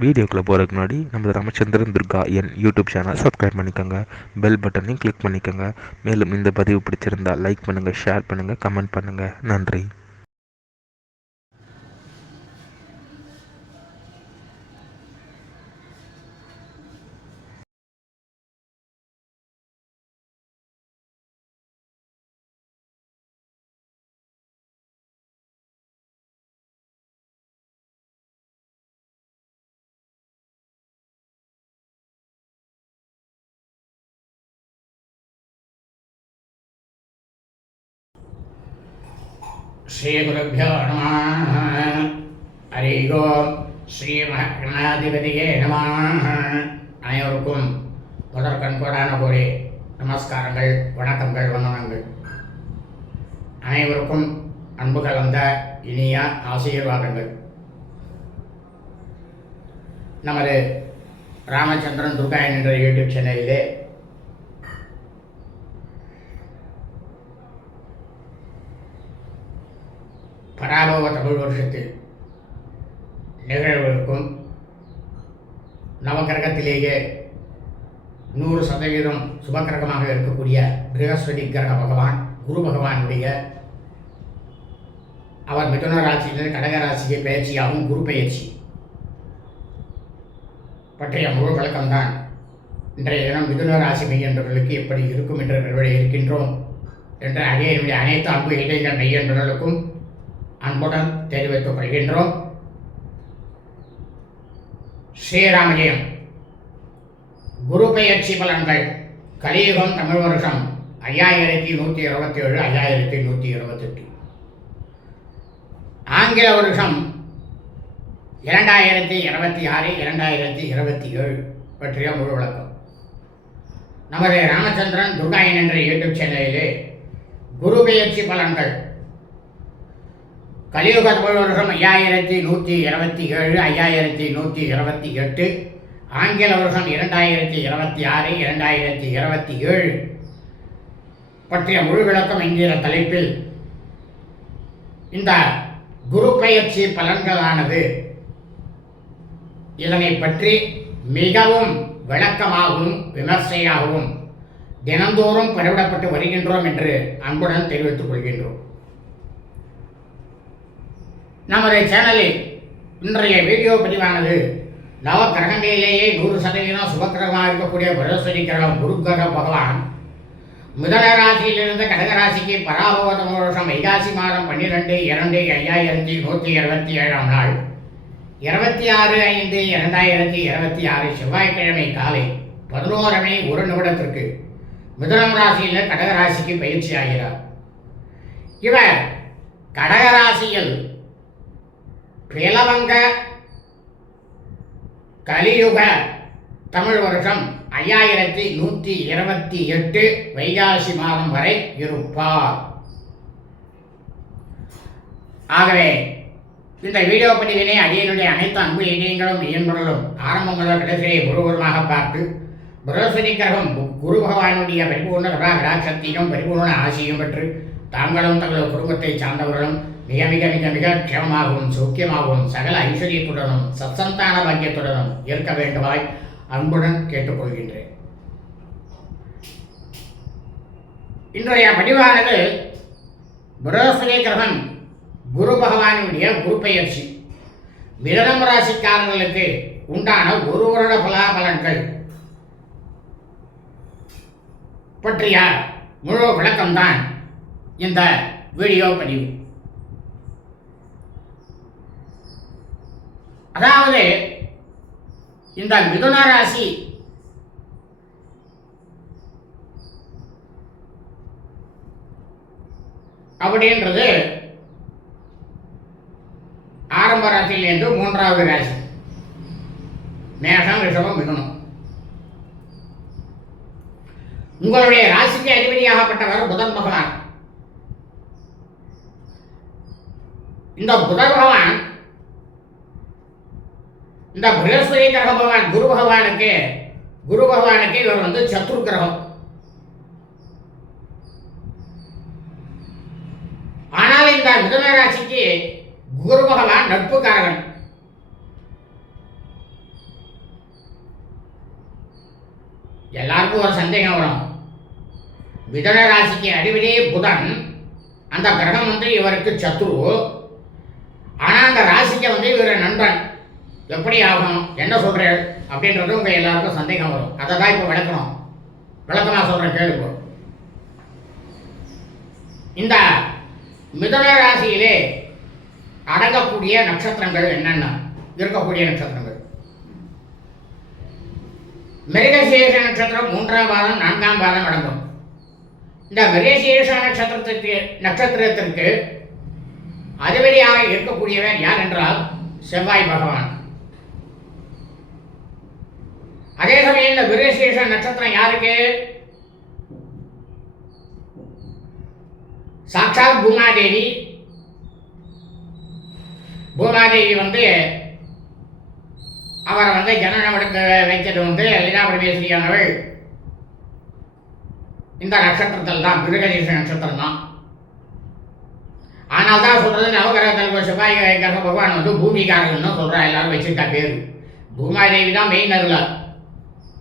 வீடியோக்குள்ளே போகிறதுக்கு முன்னாடி நம்ம ராமச்சந்திரன் துர்கா என் யூடியூப் சேனல் சப்ஸ்கிரைப் பண்ணிக்கோங்க, பெல் பட்டனையும் கிளிக் பண்ணிக்கோங்க. மேலும் இந்த பதிவு பிடிச்சிருந்தால் லைக் பண்ணுங்கள், ஷேர் பண்ணுங்கள், கமெண்ட் பண்ணுங்கள். நன்றி. श्रीगुरुभ्यो नमः. हरि ओम. ஸ்ரீமகணாதிபதியே நமः. அனைவருக்கும் முதற்கண்கோடான கோடி நமஸ்காரங்கள், வணக்கங்கள், வந்தனங்கள். அனைவருக்கும் அன்பு கலந்த இனிய ஆசீர்வாதங்கள். நமது ராமச்சந்திரன் துர்கா என்ற யூடியூப் சேனலிலே பராபவ தமிழ் வருஷத்தில் நிகழ்விற்கும் நவகிரகத்திலேயே 100% சுபகிரகமாக இருக்கக்கூடிய பிரகஸ்பதி கிரக பகவான் குரு பகவானுடைய அவர் மிதுன ராசியிலிருந்து கடகராசியை பயிற்சியாகும் குரு பயிற்சி பற்றிய முழு விளக்கம்தான் இன்றைய தினம் மிதுன ராசி மெய்யன்பர்களுக்கு எப்படி இருக்கும் என்று விளைவிட இருக்கின்றோம் என்ற அடியனுடைய அனைத்து அன்பு இளைஞர் மெய்யன்பர்களுக்கும் அன்புடன் தெரிவித்துக் கொள்கின்றோம். ஸ்ரீராமஜெயம். குரு பெயர்ச்சி பலன்கள். கலியுகம் தமிழ் வருஷம் 5127 5128. ஆங்கில வருஷம் 2026 2027 பற்றிய முழு விளக்கம். நமது ராமச்சந்திரன் துர்காயன் என்ற யூடியூப் சேனலிலே குரு பெயர்ச்சி பலன்கள் கலியுக தமிழ் வருஷம் 5127 5128, ஆங்கில வருஷம் 2026 2027 பற்றிய முழு விளக்கம் என்கிற தலைப்பில் இந்த குரு பெயர்ச்சி பலன்களானது இதனை பற்றி மிகவும் விளக்கமாகவும் விமர்சையாகவும் தினந்தோறும் பதிவிடப்பட்டு வருகின்றோம் என்று அன்புடன் தெரிவித்துக் கொள்கின்றோம். நமது சேனலில் இன்றைய வீடியோ பதிவானது நவ கிரகங்களிலேயே 100% சுபக்கிரகமாக இருக்கக்கூடிய பிரகஸ்பதி கிரகம் குரு கிரக பகவான் மிதுன ராசியிலிருந்து கடகராசிக்கு பராபவ தமிழ் வருஷம் வைகாசி மாதம் 12/2/5127 நாள் 26/5/2026 செவ்வாய்க்கிழமை காலை 11:01 மிதுனம் ராசியில் கடகராசிக்கு பயிற்சி ஆகிறார். இவர் கடகராசியில் பிளவங்க கலியுக தமிழ் வருஷம் 5128 வைகாசி மாதம் வரை இருப்பார். ஆகவே இந்த வீடியோ பதிவினை அடியனுடைய அனைத்து அன்பு இணையங்களும் இயன்பர்களும் ஆரம்பம் முதல் கடைசியை ஒருவருமாக பார்த்து பிரகஸ்பதி கிரகம் குரு பகவானுடைய பரிபூர்ண கடாட்சத்தையும் பரிபூர்ண ஆசியும் பெற்று தாங்களும் தங்களது குடும்பத்தை சார்ந்தவர்களும் மிக மிக மிக மிக க்ஷேமமாகவும் சௌக்கியமாகவும் சகல ஐஸ்வர்யத்துடனும் சத்சந்தான பாக்கியத்துடனும் இருக்க வேண்டுமாய் அன்புடன் கேட்டுக்கொள்கின்றேன். இன்றைய பதிவானது பிரகஸ்பதி கிரகம் குரு பகவானுடைய குரு பெயர்ச்சி மிதுனம் ராசிக்காரர்களுக்கு உண்டான ஒரு வருட பலாபலன்கள் பற்றிய முழு விளக்கம்தான் இந்த வீடியோ பதிவு. அதாவது இந்த மிதுன ராசி அப்படின்றது ஆரம்ப ராசியிலிருந்து 3வது ராசி. மேஷம், ரிஷபம், மிதுனம். உங்களுடைய ராசிக்கு அதிபதியாகப்பட்டவர் புதன் பகவான். இந்த புதன் பகவான் இந்த பிரகஸ்பதி கிரக பகவான் குரு பகவானுக்கு இவர் சத்ரு கிரகம். ஆனால் இந்த மிதுன ராசிக்கு குரு பகவான் நட்புக்காரகன். எல்லாருக்கும் ஒரு சந்தேகம் வரும். மிதுன ராசிக்கு அதிபதி புதன், அந்த கிரகம் வந்து இவருக்கு சத்ரு. ஆனால் அந்த ராசிக்கு வந்து இவர் நண்பன். எப்படி ஆகும், என்ன சொல்கிறேன் அப்படின்றது உங்கள் எல்லாருக்கும் சந்தேகம் வரும். அதை தான் இப்போ விளக்கமாக சொல்கிறேன், கேளுங்க. இந்த மிதுன ராசியிலே அடங்கக்கூடிய நட்சத்திரங்கள் என்னென்ன இருக்கக்கூடிய நட்சத்திரங்கள்? மிருகசீரிஷ நட்சத்திரம் 3ஆம் பாதம் 4ஆம் பாதம் அடங்கும். இந்த மிருகசீரிஷ நட்சத்திரத்திற்கு அதிபதியாக இருக்கக்கூடியவர் யார் என்றால் செவ்வாய் பகவான். அதே சமயம் இந்த மிருகசீரிஷ நட்சத்திரம் யாருக்கு? சாட்சாத் பூமாதேவி. பூமாதேவி வந்து அவரை வந்து ஜனனம் எடுத்து வைத்தது வந்து லலிதா பரமேஸ்வரியானவள் இந்த நட்சத்திரத்தில் தான், மிருகசீரிஷ நட்சத்திரம் தான். ஆனால் தான் சொல்றது நவகிரகத்தில் செவ்வாய் கிரக பகவான் வந்து பூமிகாரன்னு சொல்றா, எல்லாரும் வச்சுட்டா பேரு. பூமாதேவி தான் மெயின் அதுல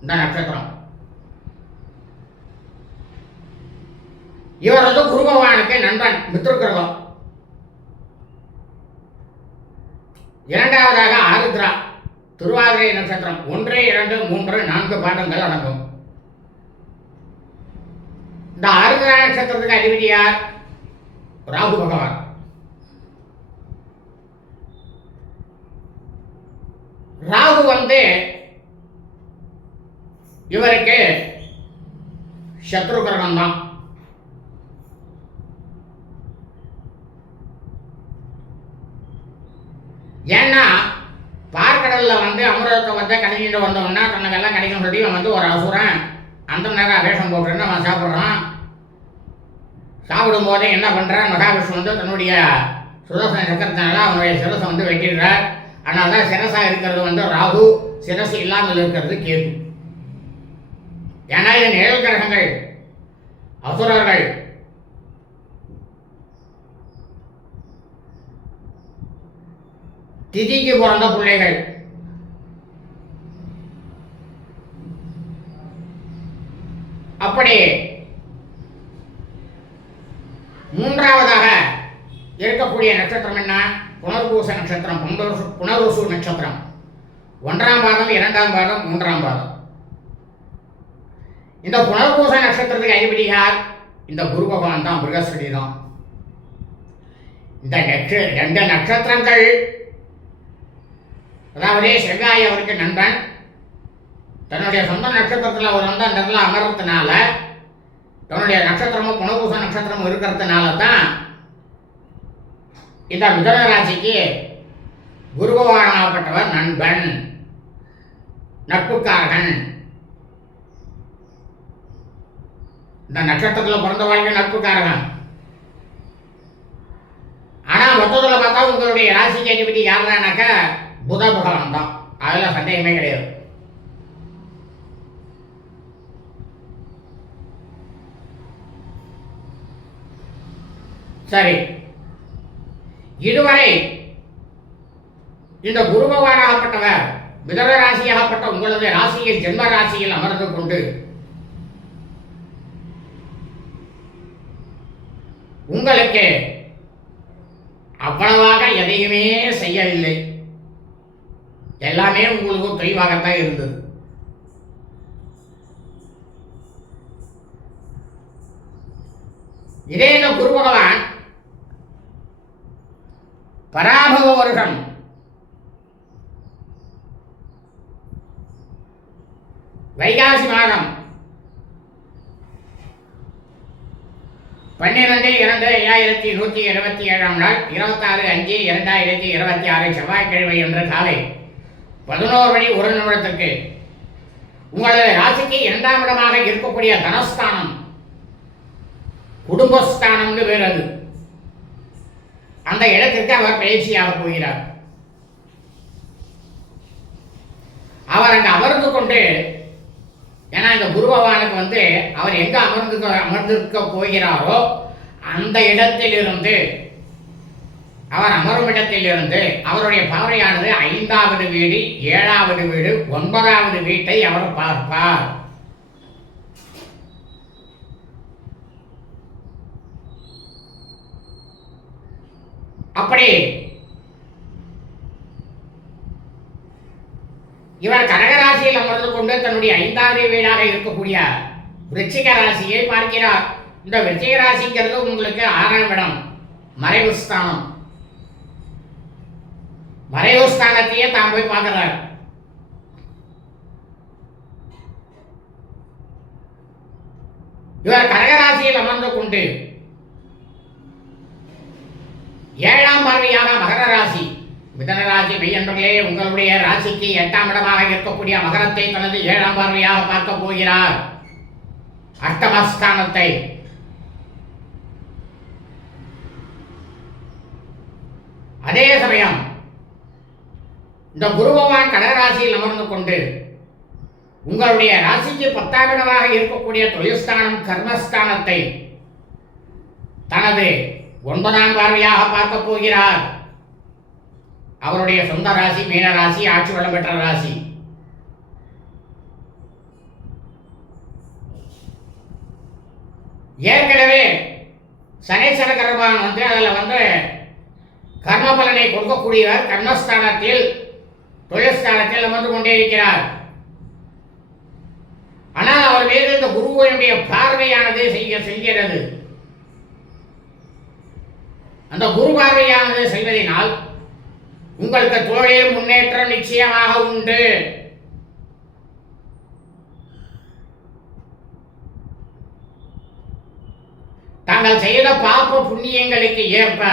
இந்த நட்சத்திரம். இவர் வந்து குரு பகவானுக்கு நண்பன், மித்ரு கிரகம். இரண்டாவதாக ஆருத்ரா, திருவாதிரை நட்சத்திரம். 1, 2, 3, 4 பாதங்கள் அடங்கும். இந்த ஆருத்ரா நட்சத்திரத்துக்கு அதிபதி யார்? ராகு பகவான். ராகு வந்து இவருக்கு சத்ரு கிரகம் தான். ஏன்னா பார்க்கடல்ல வந்து அமிர்தத்தை வந்து கடைஞ்சிட்டு வந்தவன்னா தனக்கெல்லாம் கிடைக்கும் சொல்லி அவன் வந்து ஒரு அசுரன் அந்த நேரம் வேஷம் போட்டுன்னு அவன் சாப்பிட்றான். சாப்பிடும் போதே என்ன பண்ணுறான், மகாவிஷ்ணு வந்து தன்னுடைய சுதர்சன சக்கரத்தினால அவனுடைய சிரசை வந்து வெட்டிடுறார். அதனால தான் சிரசாக இருக்கிறது வந்து ராகு, சிரசு இல்லாமல் இருக்கிறது கேது. ஏன்னா இது நிழல் கிரகங்கள், அசுரர்கள். திதிக்கு பிறந்த பிள்ளைகள். அப்படி மூன்றாவதாக இருக்கக்கூடிய நட்சத்திரம் என்ன? புனர்பூச நட்சத்திரம், புனர்வசு நட்சத்திரம். 1ஆம் பாதம், 2ஆம் பாதம், 3ஆம் பாதம். இந்த புனர்பூச நட்சத்திரத்துக்கு அதிபதி யார்? இந்த குரு பகவான் தான், பிருகஸ்பதி தான். இந்த 2 நட்சத்திரங்கள், அதாவது செவ்வாய் அவருக்கு நண்பன், தன்னுடைய சொந்த நட்சத்திரத்தில் அவர் வந்து அந்த இடத்துல அமர்றதுனால, தன்னுடைய நட்சத்திரமும் புனர்பூச நட்சத்திரமும் இருக்கிறதுனால தான் இந்த மிதுன ராசிக்கு குரு பகவானாகப்பட்டவர் நண்பன், நட்புக்காரகன். இந்த நட்சத்திரத்தில் பிறந்த வாழ்க்கை நட்புக்காரகன். ஆனால் மொத்தத்தில் பார்த்தா உங்களுடைய ராசிக்கு அதிபதி யாருனாக்க புத பகவான் தான், அதில் சந்தேகமே கிடையாது. சரி, இதுவரை இந்த குரு பகவானாகப்பட்டவர் மிதுன ராசியாகப்பட்ட உங்களது ராசியில், ஜென்ம ராசியில் அமர்ந்து கொண்டு உங்களுக்கு அவ்வளவாக எதையுமே செய்யவில்லை. எல்லாமே உங்களுக்கு தெளிவாகத்தான் இருந்தது. இதே இந்த குரு பகவான் பராபவ வருஷம் வைகாசி மாதம் 12/2/2127 நாள் 26/5/2026 செவ்வாய்க்கிழமை என்ற காலை 11:01 உங்களது ராசிக்கு 2ஆம் இடமாக இருக்கக்கூடிய தனஸ்தானம், குடும்பஸ்தானம்னு வேறு, அது அந்த இடத்திற்கு அவர் பயிற்சியாக போகிறார். அவர் அங்கு அமர்ந்து கொண்டு, ஏன்னா இந்த குரு பகவானுக்கு வந்து அவர் எங்க அமர்ந்திருக்க போகிறாரோ அந்த இடத்திலிருந்து, அவர் அமரும் இடத்திலிருந்து அவருடைய பார்வையானது 5வது வீடு, 7வது வீடு, 9வது வீட்டை அவர் பார்ப்பார். அப்படி இவர் கடகராசியில் அமர்ந்து கொண்டு தன்னுடைய 5வது வீடாக இருக்கக்கூடிய விருச்சிக ராசியை பார்க்கிறார். இந்த விருச்சிக ராசிங்கிறது உங்களுக்கு 6ஆம் இடம், மறைவு ஸ்தானம். மறைவு ஸ்தானத்தையே தான் போய் பார்க்கிறார். இவர் கடகராசியில் அமர்ந்து கொண்டு 7ஆம் பார்வையாக மகர ராசி, மிதன ராசி மெய்யன்பர்களே, உங்களுடைய ராசிக்கு 8ஆம் இடமாக இருக்கக்கூடிய மகரத்தை தனது 7ஆம் பார்வையாக பார்க்க போகிறார். அஷ்டமஸ்தானத்தை. அதே சமயம் இந்த குரு பகவான் கடகராசியில் அமர்ந்து கொண்டு உங்களுடைய ராசிக்கு 10ஆம் இடமாக இருக்கக்கூடிய தொழில்ஸ்தானம் கர்மஸ்தானத்தை தனது 9ஆம் பார்வையாக பார்க்க போகிறார். அவருடைய சொந்த ராசி மீன ராசி, ஆட்சி பலம் பெற்ற ராசி. ஏற்கனவே சனீஸ்வர கர்மன் அதில் கர்ம பலனை கொடுக்கக்கூடியவர் கர்மஸ்தானத்தில் தொழில்ஸ்தானத்தில் அமர்ந்து கொண்டே இருக்கிறார். ஆனால் அவர் மீது இந்த குருவினுடைய பார்வையானது செல்கிறது. அந்த குரு பார்வையானது செல்வதனால் உங்களுக்கு தொழில் முன்னேற்றம் நிச்சயமாக உண்டு. தாங்கள் செய்த பாப புண்ணியங்களுக்கு ஏற்ப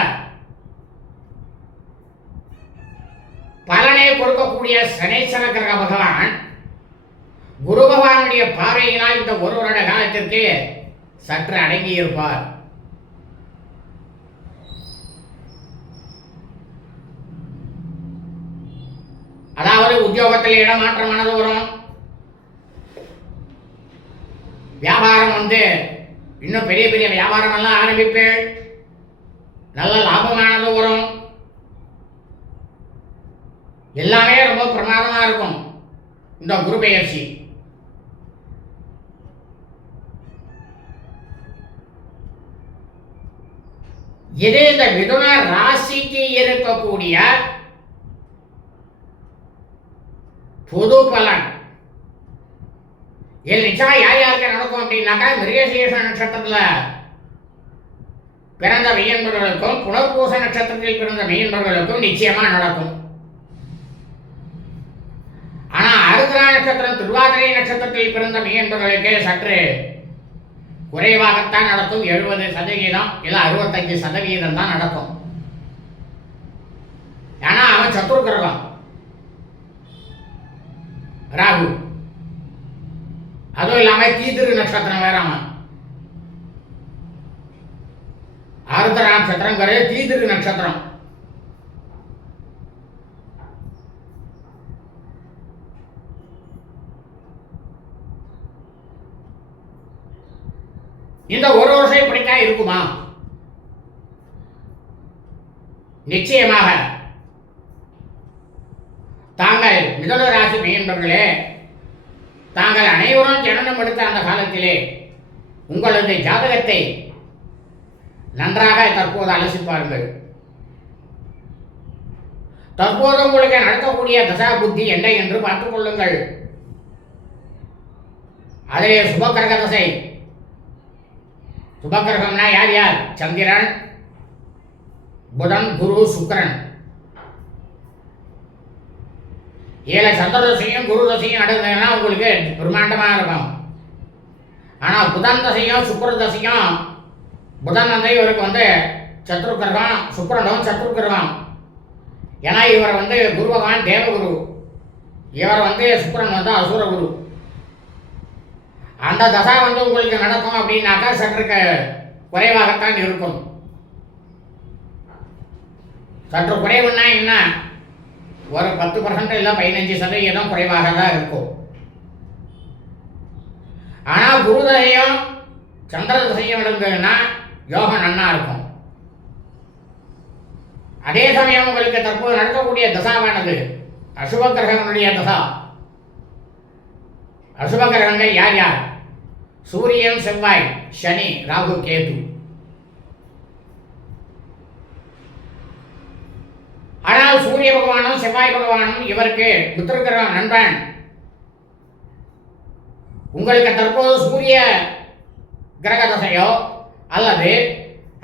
பலனை கொடுக்கக்கூடிய சனீஸ்வர கிரக பகவான் குரு பகவானுடைய பார்வையினால் இந்த 1 வருட காலத்திற்கு சற்று அடங்கி இருப்பார். அதாவது உத்தியோகத்தில் இடமாற்றமானது வரும். வியாபாரம் இன்னும் பெரிய பெரிய வியாபாரம் எல்லாம் ஆரம்பிப்பேன். நல்ல லாபமானது வரும். எல்லாமே ரொம்ப பிரமாதமா இருக்கும் இந்த குரு பெயர்ச்சி. இது இந்த மிதுன ராசிக்கு இருக்கக்கூடிய பொது பலன். இது நிச்சயம் யார் யாருக்கு நடக்கும் அப்படின்னாக்கா, மிருகசீரிஷ நட்சத்திரத்தில் பிறந்த மெய்யன்பர்களுக்கும் புனர்பூச நட்சத்திரத்தில் பிறந்த மெய்யன்பர்களுக்கும் நிச்சயமா நடக்கும். ஆனா ஆருத்ரா நட்சத்திரம் திருவாதிரை நட்சத்திரத்தில் பிறந்த மெய்யன்பர்களுக்கு சற்று குறைவாகத்தான் நடக்கும். 70% இல்லை 65% தான் நடக்கும். ஏன்னா அவன் சத்துரு கிரகம் ராகு. அதுவும் இல்லாம தீதிரு நட்சத்திரம் வேற. அவன் ஆருத்ரா நட்சத்திரம் தீதிரு நட்சத்திரம். இந்த 1 வருஷம் இப்படித்தான் இருக்குமா? நிச்சயமாக தாங்கள் மிதுன ராசி மெய்யன்பர்களே, தாங்கள் அனைவரும் ஜனனம் எடுத்த அந்த காலத்திலே உங்களது ஜாதகத்தை நன்றாக தற்போது அலசி பாருங்கள். தற்போது உங்களுக்கு நடக்கக்கூடிய தசா புத்தி என்ன என்று பார்த்துக் கொள்ளுங்கள். அதிலே சுபகிரக தசை. சுபகிரகம்னா யார் யார்? சந்திரன், புதன், குரு, சுக்கிரன். ஏழை சந்திர தசையும் குரு தசையும் நடந்ததுன்னா உங்களுக்கு பிரம்மாண்டமாக இருக்கும். ஆனால் புதன் தசையும் சுக்கிர தசையும், புதன் இவருக்கு சத்ரு கிரகம், சுக்கிரனும் சத்ரு கிரகம். ஏன்னா இவர் குரு பகவான் தேவகுரு, இவர் சுக்கிரன் அசுர குரு. அந்த தசா உங்களுக்கு நடக்கும் அப்படின்னாக்கா சற்று குறைவாகத்தான் இருக்கும். சற்று குறைவுன்னா என்ன? ஒரு 10% இல்லை 15% குறைவாக தான் இருக்கும். ஆனால் குரு தசையும் சந்திர தசையும் இருந்ததுன்னா யோகம் நன்னா இருக்கும். அதே சமயம் உங்களுக்கு தற்போது நடக்கக்கூடிய தசாவானது அசுப கிரகங்களுடைய தசா. அசுப கிரகங்கள் யார் யார்? சூரியன், செவ்வாய், சனி, ராகு, கேது. ஆனால் சூரிய பகவானும் செவ்வாய் பகவானும் இவருக்கு புத்திர நண்பன். உங்களுக்கு தற்போது சூரிய கிரக தசையோ அல்லது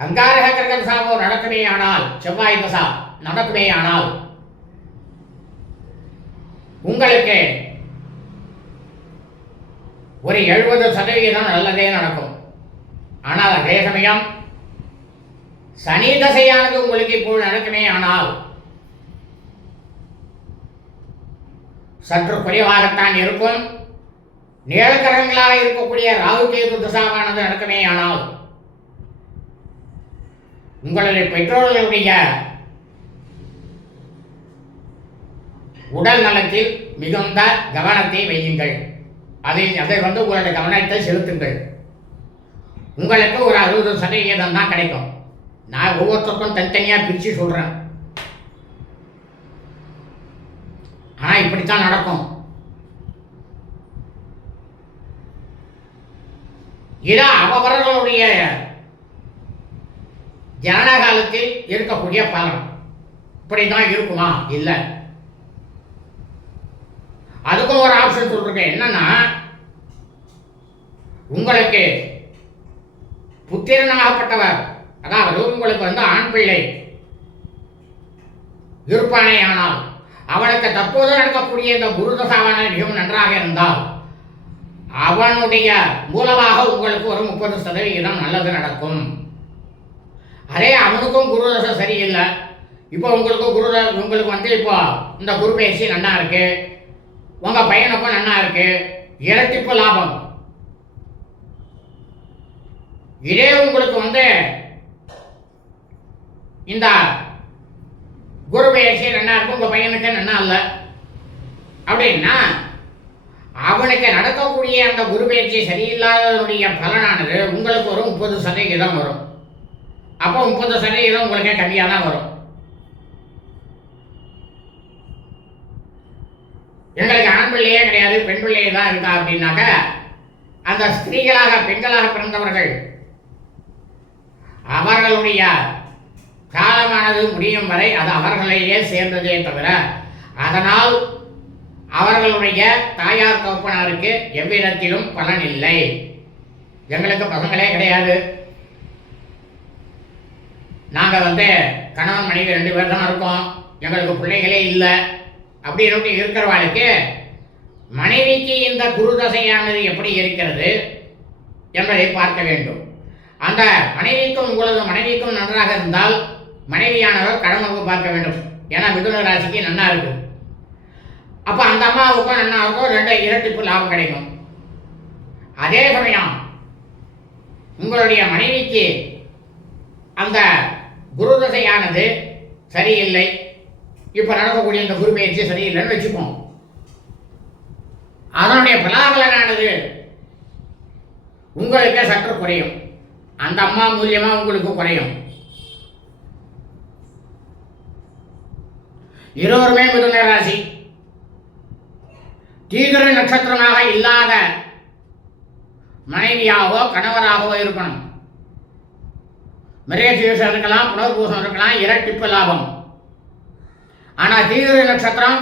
அங்காரக கிரக தசாவோ நடக்குமேயானால், செவ்வாய் தசா நடக்குமேயானால் உங்களுக்கு ஒரு 70% நல்லதே நடக்கும். ஆனால் அதே சமயம் சனி தசையானது உங்களுக்கு இப்போ நடக்குமே ஆனால் சற்று குறைவாகத்தான் இருக்கும். நிழல்கரங்களாக இருக்கக்கூடிய ராகு கேது தசாவானது நடக்குமே ஆனால் உங்களுடைய பெற்றோர்களுடைய உடல் நலத்தில் மிகுந்த கவனத்தை வையுங்கள். அதை உங்களுடைய கவனத்தை செலுத்துங்கள். உங்களுக்கு ஒரு 60% தான் கிடைக்கும். நான் ஒவ்வொருத்தருக்கும் தனித்தனியாக பிரித்து சொல்கிறேன். ஆனால் இப்படித்தான் நடக்கும். இதான் அவர்களுடைய ஜனகாலத்தில் இருக்கக்கூடிய பலன். இப்படிதான் இருக்குமா? இல்லை. அதுக்கும் ஒரு ஆப்ஷன் சொல்றேன். என்னன்னா, உங்களுக்கு புத்திரனாகப்பட்டவர், அதாவது உங்களுக்கு ஆண் பிள்ளை இருப்பானே ஆனால் அவனுக்கு தற்போது நடக்கக்கூடிய இந்த குரு தசாவான மிகவும் நன்றாக இருந்தால் அவனுடைய மூலமாக உங்களுக்கு ஒரு 30% நல்லது நடக்கும். அதே அவனுக்கும் குரு தசை சரியில்லை, இப்போ உங்களுக்கு இப்போ இந்த குரு பயிற்சி நன்னா இருக்கு, உங்க பையனுக்கும் நன்னா இருக்கு, இரட்டிப்பு லாபம். இதே உங்களுக்கு இந்த குரு பயிற்சி நன்னா இருக்கு, உங்க பையனுக்கு நன்னா இல்லை அப்படின்னா அவனுக்கு நடக்கக்கூடிய அந்த குரு பயிற்சி சரியில்லாதனுடைய பலனானது உங்களுக்கு ஒரு 30% வரும். அப்போ 30% உங்களுக்கு கம்மியாக தான் வரும். எங்களுக்கு ஆண் பிள்ளையே கிடையாது, பெண் பிள்ளையே தான் இருக்கா அப்படின்னாக்க அந்த ஸ்திரீகளாக பெண்களாக பிறந்தவர்கள் அவர்களுடைய காலமானது முடியும் வரை அது அவர்களையே சேர்ந்ததே தவிர அதனால் அவர்களுடைய தாயார் தகப்பனாருக்கு எவ்விதத்திலும் பலன் இல்லை. எங்களுக்கு பசங்களே கிடையாது, நாங்கள் கணவன் மனைவி 2 பேர் தான் இருக்கோம், எங்களுக்கு பிள்ளைகளே இல்லை அப்படின்னு இருக்கிறவாளுக்கு மனைவிக்கு இந்த குரு தசையானது எப்படி இருக்கிறது என்பதை பார்க்க வேண்டும். அந்த மனைவிக்கும் உங்களது மனைவிக்கும் நன்றாக இருந்தால் மனைவியானவர் கணவனுக்கு பார்க்க வேண்டும். ஏன்னா மிதுன ராசிக்கு நன்னா இருக்கு. அப்போ அந்த அம்மாவுக்கும் நன்னா இருக்கும், 2 இரட்டிப்பு லாபம் கிடைக்கும். அதே சமயம் உங்களுடைய மனைவிக்கு அந்த குரு தசையானது சரியில்லை, இப்போ நடக்கக்கூடிய இந்த குரு பயிற்சி சரியில்லைன்னு வச்சுப்போம். அதனுடைய பலாபலனானது உங்களுக்கு சற்று குறையும், அந்த அம்மா மூலியமா உங்களுக்கு குறையும். இருவருமே மிதுன ராசி, தீவிர நட்சத்திரமாக இல்லாத மனைவியாகவோ கணவராகவோ இருக்கணும். மிருகசீரிஷம் இருக்கலாம், புனர்பூசம் இருக்கலாம், இரட்டிப்பு லாபம். ஆனால் தீவிர நட்சத்திரம்,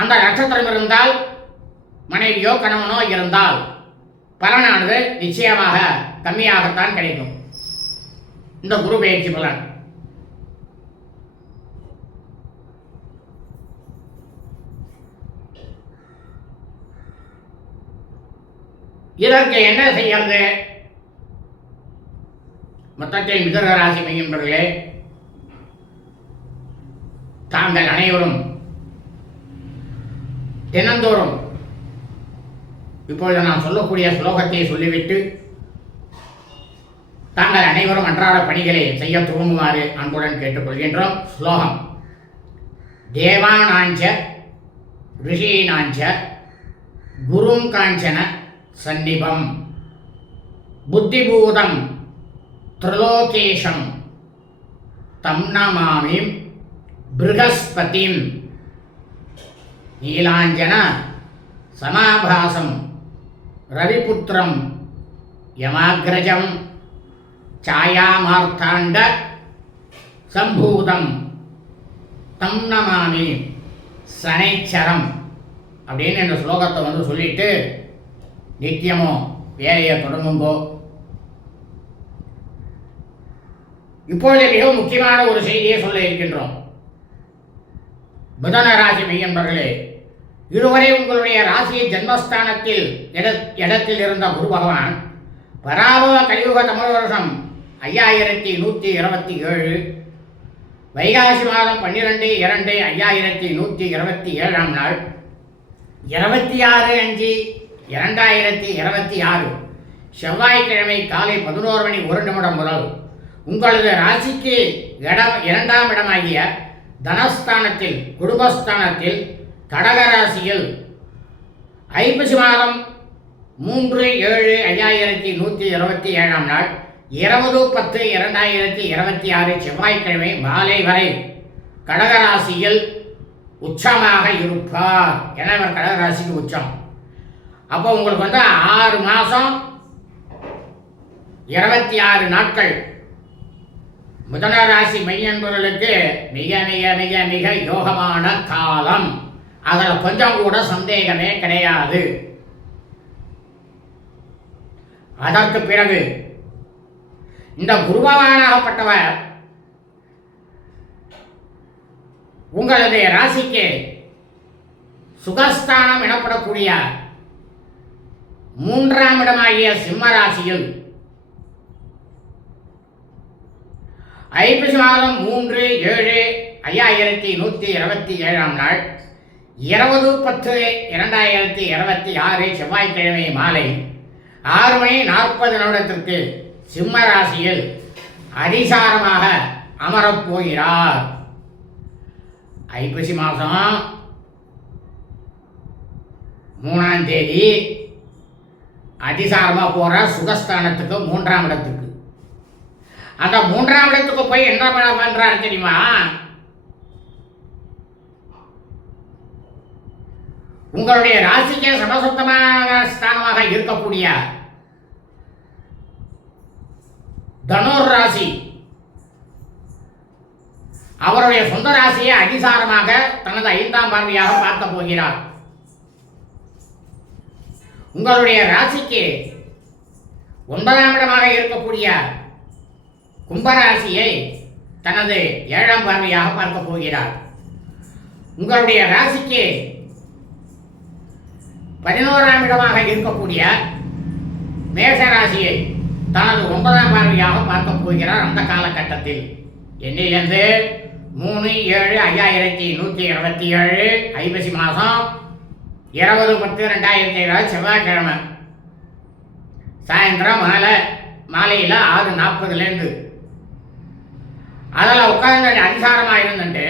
அந்த நட்சத்திரம் இருந்தால் மனைவியோ கணவனோ இருந்தால் பலனானது நிச்சயமாக கம்மியாகத்தான் கிடைக்கும். இந்த குரு பயிற்சி பலன் இதற்கு என்ன செய்யறது? மொத்தத்தில் மிதுன ராசி மையன்பர்களே, தாங்கள் அனைவரும் தினந்தோறும் இப்பொழுது நான் சொல்லக்கூடிய ஸ்லோகத்தை சொல்லிவிட்டு தாங்கள் அனைவரும் அன்றாட பணிகளை செய்ய துவங்குமாறு அன்புடன் கேட்டுக்கொள்கின்றோம். ஸ்லோகம்: தேவானாஞ்ச ரிஷீனாஞ்ச குரும் காஞ்சன சன்னிபம் புத்திபூதம் த்ரிலோகேஷம் தம் நமாமி ப்ருஹஸ்பதிம் நீலாஞ்சன சமாபாசம் ரவிபுத்திரம் யமாக்ரஜம் சாயாமார்த்தாண்ட சம்பூதம் தம் நமாமி சனைச்சரம் அப்படின்னு இந்த ஸ்லோகத்தை சொல்லிட்டு நித்தியமும் வேலையை தொடங்கும்போ. இப்பொழுது மிக முக்கியமான ஒரு செய்தியை சொல்ல இருக்கின்றோம். புதன ராசி மெய்யன்பர்களே, இதுவரை உங்களுடைய ராசியை ஜென்மஸ்தானத்தில் இடத்தில் இருந்த குரு பகவான் பராபவ கலியுக தமிழ் வருஷம் 5127 வைகாசி மாதம் 12/2/2127 நாள் 26/5/2026 செவ்வாய்க்கிழமை காலை 11:01 முதல் உங்களது ராசிக்கு இரண்டாம் இடமாகிய தனஸ்தானத்தில் குடும்பஸ்தானத்தில் கடகராசியில் ஐப்பசி மாதம் 3/7/5127 நாள் 20/10/2026 செவ்வாய்க்கிழமை மாலை வரை கடகராசியில் உச்சமாக இருப்பார். ஏன்னா இவர் கடகராசிக்கு உச்சம். அப்போ உங்களுக்கு 6 மாதம் 26 நாட்கள் புதன ராசி மெய்யன்பர்களுக்கு மிக மிக மிக மிக யோகமான காலம். அதில் கொஞ்சம் கூட சந்தேகமே கிடையாது. அதற்கு பிறகு இந்த குருபகவானாகப்பட்டவர் உங்களது ராசிக்கு சுகஸ்தானம் எனப்படக்கூடிய 3ஆம் இடமாகிய சிம்ம ராசியில் ஐப்பசி மாதம் 3/7/5127 நாள் 20/10/2026 செவ்வாய்க்கிழமை மாலை 6:40 சிம்ம ராசியில் அதிசாரமாக அமரப்போகிறார். ஐப்பசி மாதம் 3ஆம் தேதி அதிசாரமாக போகிற சுகஸ்தானத்துக்கு 3ஆம் இடத்துக்கு. அந்த 3ஆம் இடத்துக்கு போய் என்ன பண்றாரு தெரியுமா? உங்களுடைய ராசிக்கு சமசுத்தமான ஸ்தானமாக இருக்கக்கூடிய தனுர் ராசி அவருடைய சொந்த ராசியை அதிசாரமாக தனது 5ஆம் பார்வையாக பார்க்க போகிறார். உங்களுடைய ராசிக்கு 9ஆம் இடமாக இருக்கக்கூடிய கும்பராசியை தனது 7ஆம் பார்வையாக பார்க்க போகிறார். உங்களுடைய ராசிக்கு 11ஆம் இடமாக இருக்கக்கூடிய மேஷ ராசியை தனது 9ஆம் பார்வையாக பார்க்க போகிறார். அந்த காலகட்டத்தில் என்னிலிருந்து 3/7/5127 ஐப்பசி மாதம் 20/10/2027 செவ்வாய்க்கிழமை சாயந்தரம் மாலையில் 6:40 அதில் உட்கார்ந்து அதிசாரமாக இருந்துட்டு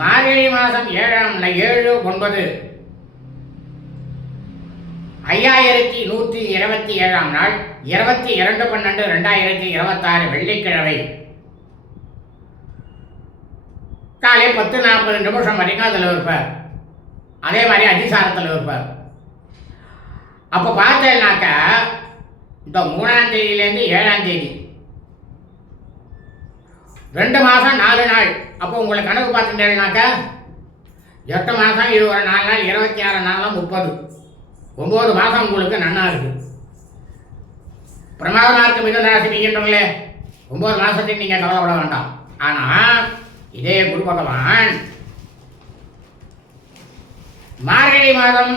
மார்கழி மாதம் 7/9 5127 நாள் 22/12/2026 வெள்ளிக்கிழமை காலை 10:40 வரைக்கும் அதில் இருப்பார். அதே மாதிரி அதிசாரத்தில் இருப்பார். அப்போ பார்த்தேன்னாக்க இந்த 3ஆம் தேதியிலேருந்து 7ஆம் தேதி 2 மாதம் 4 நாள். அப்போ உங்களை கணக்கு பார்த்துட்டேன்னாக்கா 8 மாதம் இது ஒரு 4 நாள் 26 நாள் 30 9 மாதம் உங்களுக்கு நன்னா இருக்கு. பிரமாதமாக இருக்கு. மிதுன ராசி நீங்கன்றவங்களே 9 மாதத்துக்கு நீங்கள் கவலைப்பட வேண்டாம். ஆனால் இதே குரு பகவான் மார்கழி மாதம்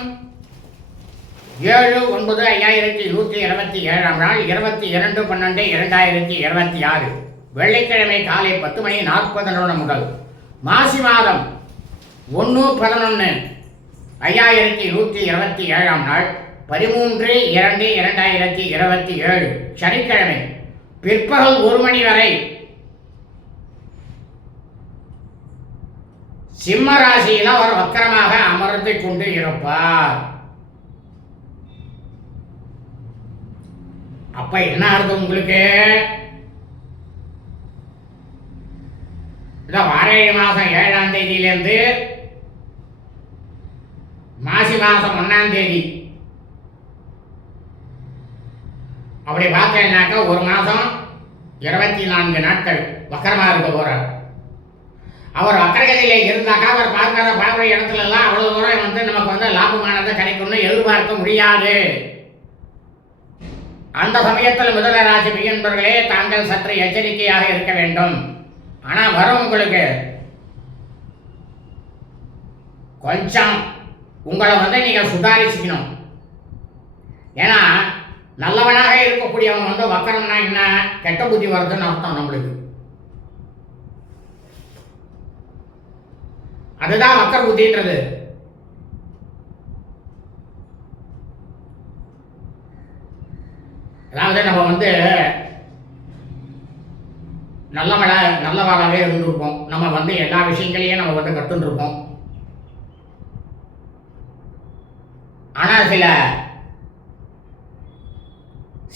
7/9/5127 நாள் 22/12/2026 வெள்ளிக்கிழமை காலை 10:40 முதல் மாசி மாதம் 1/11/5127 நாள் 13/2/2027 சனிக்கிழமை பிற்பகல் 1 மணி வரை சிம்ம ராசியில் அவர் வக்கரமாக அமர்ந்து கொண்டு இருப்பார். அப்ப என்ன அர்த்தம் உங்களுக்கு? மார்கழி மாதம் 7ஆம் தேதியிலிருந்து மாசி மாதம் 1ஆம் தேதி அப்படி பார்த்தேன்னாக்கா 1 மாதம் 24 நாட்கள் வக்கரமாக இருக்க போறார். அவர் வக்கரகதியிலே இருந்தாக்கா அவர் பார்க்காத பார்வை இடத்துல எல்லாம் அவ்வளவு தூரம் வந்து நமக்கு வந்து லாபமானது கிடைக்கும்னு எதிர்பார்க்க முடியாது. அந்த சமயத்தில் மிதுன ராசி என்பவர்களே தாங்கள் சற்று எச்சரிக்கையாக இருக்க வேண்டும். ஆனால் வரும் உங்களுக்கு கொஞ்சம் உங்களை வந்து நீங்கள் சுதாரிச்சுக்கணும். ஏன்னா நல்லவனாக இருக்கக்கூடியவன் வந்து வக்கரம்னா என்ன, கெட்ட புத்தி வருதுன்னு அர்த்தம் நம்மளுக்கு. அதுதான் வக்கர புத்தின்றது. அதாவது நம்ம வந்து நல்லவாகவே இருந்திருப்போம். நம்ம வந்து எல்லா விஷயங்களையும் நம்ம வந்து கற்றுருப்போம். ஆனால் சில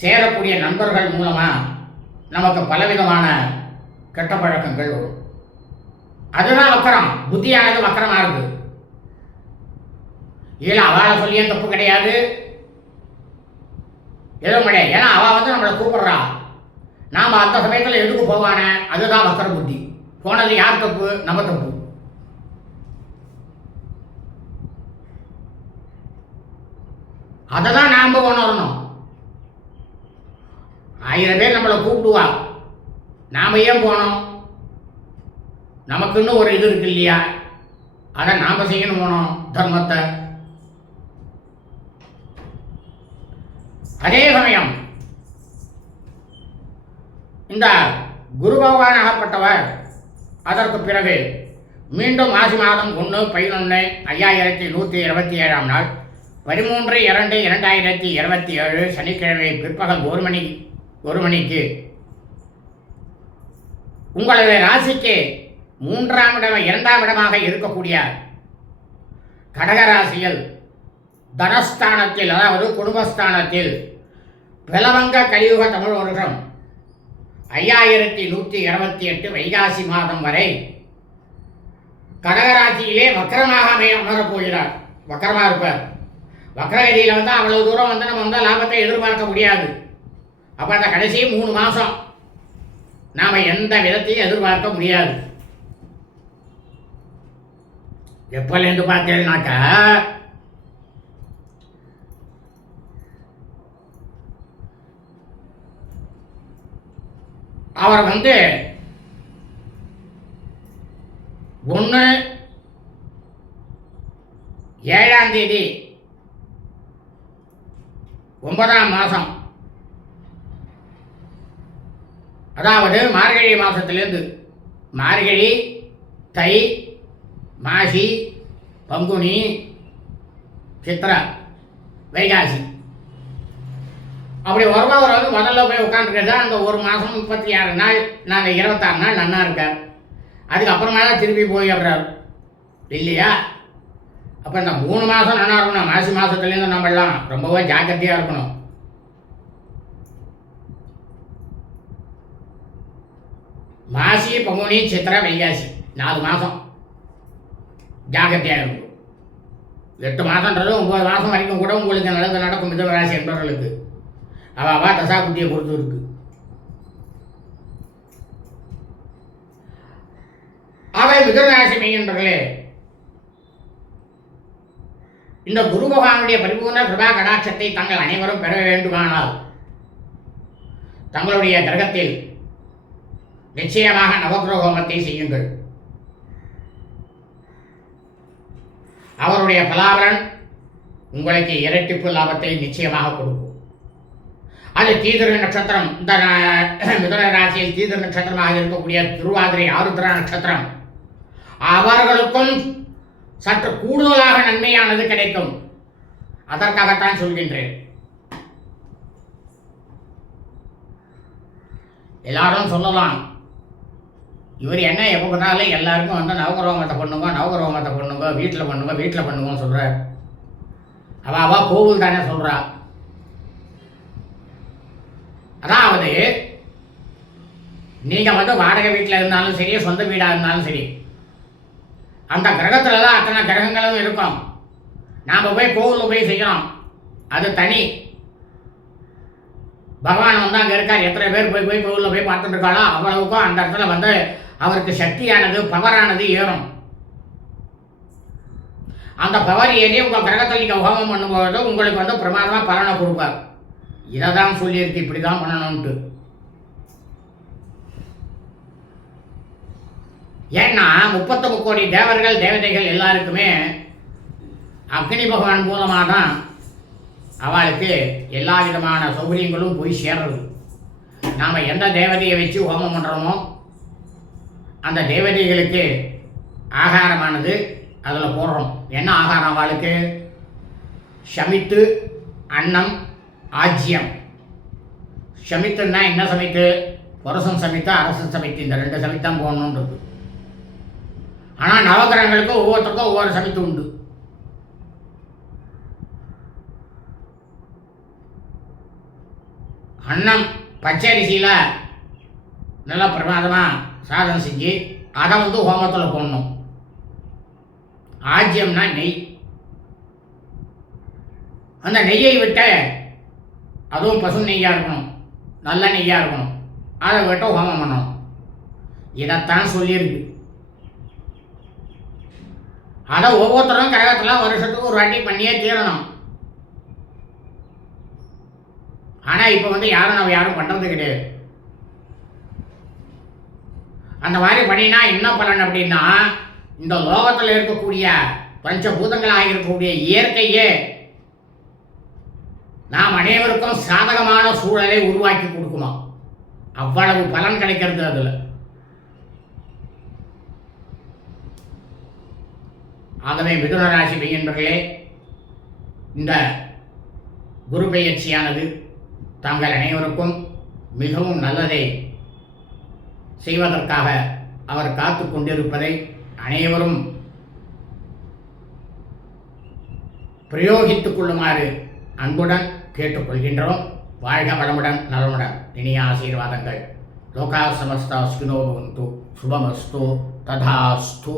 சேரக்கூடிய நண்பர்கள் மூலமா நமக்கு பலவிதமான கெட்ட பழக்கங்கள் வரும். அதுதான் வக்கரம். புத்தியானது வக்கரமா இருக்கு. இல்லை அவளை சொல்லியும் தப்பு கிடையாது, எதுவும் கிடையாது. ஏன்னா அவள் வந்து நம்மளை கூப்பிடுறா, நாம் அந்த சமயத்தில் எதுக்கு போவான, அதுதான் வக்கர புத்தி. போனது யார் தப்பு? நம்ம தப்பு. அதை தான் நாம் உணரணும். 1000 பேர் நம்மளை கூப்பிடுவா, நாம் ஏன் போனோம்? நமக்குன்னு ஒரு இது இருக்கு இல்லையா, அதை நாம் செய்யணும் போனோம் தர்மத்தை. அதே சமயம் இந்த குரு பகவான் ஆகப்பட்டவர் அதற்கு பிறகு மீண்டும் மாசி மாதம் 1/11/5127 நாள் 13/2/2027 சனிக்கிழமை பிற்பகல் 1 மணிக்கு உங்களது ராசிக்கு 2ஆம் இடமாக இருக்கக்கூடிய கடகராசியில் தனஸ்தானத்தில், அதாவது குடும்பஸ்தானத்தில் பிளவங்க கலியுக தமிழ் வருஷம் 5128 வைகாசி மாதம் வரை கடகராசியிலே வக்கரமாக அமரப் போகிறார். வக்கரமாக இருப்பார். வக்கரகதியில் வந்து அவ்வளவு தூரம் வந்து நம்ம வந்து லாபத்தை எதிர்பார்க்க முடியாது. அப்போ அந்த கடைசி 3 மாதம் நாம் எந்த விதத்தையும் எதிர்பார்க்க முடியாது. எப்போலேருந்து பார்த்தீங்கன்னாக்கா அவர் வந்து 1/7 9ஆம் மாதம், அதாவது மார்கழி மாதத்திலிருந்து மார்கழி, தை, மாசி, பங்குனி, சித்திரை, வைகாசி அப்படி வருபவர் வந்து முதல்ல போய் உட்காந்துருக்கிறது அந்த 1 மாதம் 36 நாள், நாங்கள் 26 நாள் நன்னா இருக்கார். அதுக்கப்புறமா தான் திருப்பி போய் வர்றார் இல்லையா. அப்போ இந்த 3 மாதம் நல்லா இருக்கணும். மாசி மாதத்துலேருந்து நம்ம எல்லாம் ரொம்பவே ஜாக்கிரதையாக இருக்கணும். மாசி, பங்குனி, சித்திரை, வைகாசி 4 மாதம் ஜாக்கிரதையாக இருக்கும். 8 மாதன்றது 9 மாதம் வரைக்கும் கூட உங்களுக்கு நல்லது நடக்கும். மிதுன ராசி என்பவர்களுக்கு அவா தசா புத்தியை பொறுத்து இருக்கு. அவை மிதுன ராசி என்பவர்களே, இந்த குரு பகவானுடைய பரிபூர்ண கிருபா கடாட்சத்தை தாங்கள் அனைவரும் பெற வேண்டுமானால் தங்களுடைய கிரகத்தில் நிச்சயமாக நவகிரக ஹோமத்தை செய்யுங்கள். அவருடைய பலாபலன் உங்களுக்கு இரட்டிப்பு லாபத்தை நிச்சயமாக கொடுக்கும். அது தீதிரு நட்சத்திரம், இந்த மிதுன ராசியில் தீதிரு நட்சத்திரமாக இருக்கக்கூடிய திருவாதிரை, ஆருத்ரா நட்சத்திரம், அவர்களுக்கும் சற்று கூடுதலாக நன்மையானது கிடைக்கும். அதற்காகத்தான் சொல்கின்றேன். எல்லாரும் சொல்லலாம், இவர் என்ன எப்போ பார்த்தாலும் எல்லாருக்கும் வந்து நவகிரகத்தை பண்ணுங்க, வீட்டில் பண்ணுங்கன்னு சொல்கிறார். அவள் கோவில் தானே சொல்கிறா. அதாவது நீங்கள் வந்து வாடகை வீட்டில் இருந்தாலும் சரி, சொந்த வீடாக இருந்தாலும் சரி, அந்த கிரகத்தில் தான் அத்தனை கிரகங்களும் இருக்கும். நாம் போய் கோவிலில் போய் செய்கிறோம், அது தனி. பகவான் வந்து அங்கே இருக்கார். எத்தனை பேர் போய் கோவிலில் போய் பார்த்துட்டு இருக்காளோ அவ்வளவுக்கும் அந்த இடத்துல வந்து அவருக்கு சக்தியானது பவரானது ஏறும். அந்த பவர் ஏறி உங்கள் கிரகத்தில் நீங்கள் ஹோமம் பண்ணும்போது உங்களுக்கு பிரமாதமாக பலனை கொடுப்பார். இதை தான் சொல்லியிருக்கு, இப்படி தான் பண்ணணும்ட்டு. ஏன்னா 33 கோடி தேவர்கள் தேவதைகள் எல்லாருக்குமே அக்னி பகவான் மூலமாக தான் அவளுக்கு எல்லா விதமான சௌகரியங்களும் போய் சேர்றது. நாம் எந்த தேவதையை வச்சு ஹோமம் பண்ணுறோமோ அந்த தேவதைகளுக்கு ஆகாரமானது அதில் போடுறோம். என்ன ஆகாரம் அவளுக்கு? சமித்து, அன்னம், ஆஜ்யம். சமித்துன்னா என்ன சமைத்து? புரசன் சமைத்து, அரசன் சமைத்து, இந்த 2 சமைத்தான் போடணுன்றது. ஆனால் நவகிரகங்களுக்கு ஒவ்வொருத்தருக்கும் ஒவ்வொரு சமைத்து உண்டு. அன்னம் பச்சரிசியில் நல்லா பிரமாதமாக சாதம் செஞ்சு அதை ஹோமத்தில் போடணும். ஆஜ்யம்னா நெய். அந்த நெய்யை விட்ட, அதுவும் பசு நெய்யாக இருக்கணும், நல்ல நெய்யாக இருக்கணும், அதை விட்டு ஹோமம் பண்ணணும். இதைத்தான் சொல்லியிருக்கு. அதை ஒவ்வொருத்தரும் கிரகத்தில் வருஷத்துக்கு ஒரு வாட்டி பண்ணியே தீரணும். ஆனால் இப்போ யாரும் பண்ணுறது கிடையாது. அந்த மாதிரி பண்ணினா என்ன பலன் அப்படின்னா, இந்த லோகத்தில் இருக்கக்கூடிய பஞ்சபூதங்களாக இருக்கக்கூடிய இயற்கையே நாம் அனைவருக்கும் சாதகமான சூழலை உருவாக்கி கொடுக்குமா. அவ்வளவு பலன் கிடைக்கிறது அதில். ஆகவே மிதுன ராசி பையன்பர்களே, இந்த குரு பெயர்ச்சியானது தாங்கள் அனைவருக்கும் மிகவும் நல்லதை செய்வதற்காக அவர் காத்து கொண்டிருப்பதை அனைவரும் பிரயோகித்துக் கொள்ளுமாறு அன்புடன் கேட்டுக்கொள்கின்றோம். வாழ்க வளமுடன், நலமுடன். இனிய ஆசீர்வாதங்கள். லோகா சமஸ்தா சுகினோ பவந்து. சுபமஸ்து. ததாஸ்து.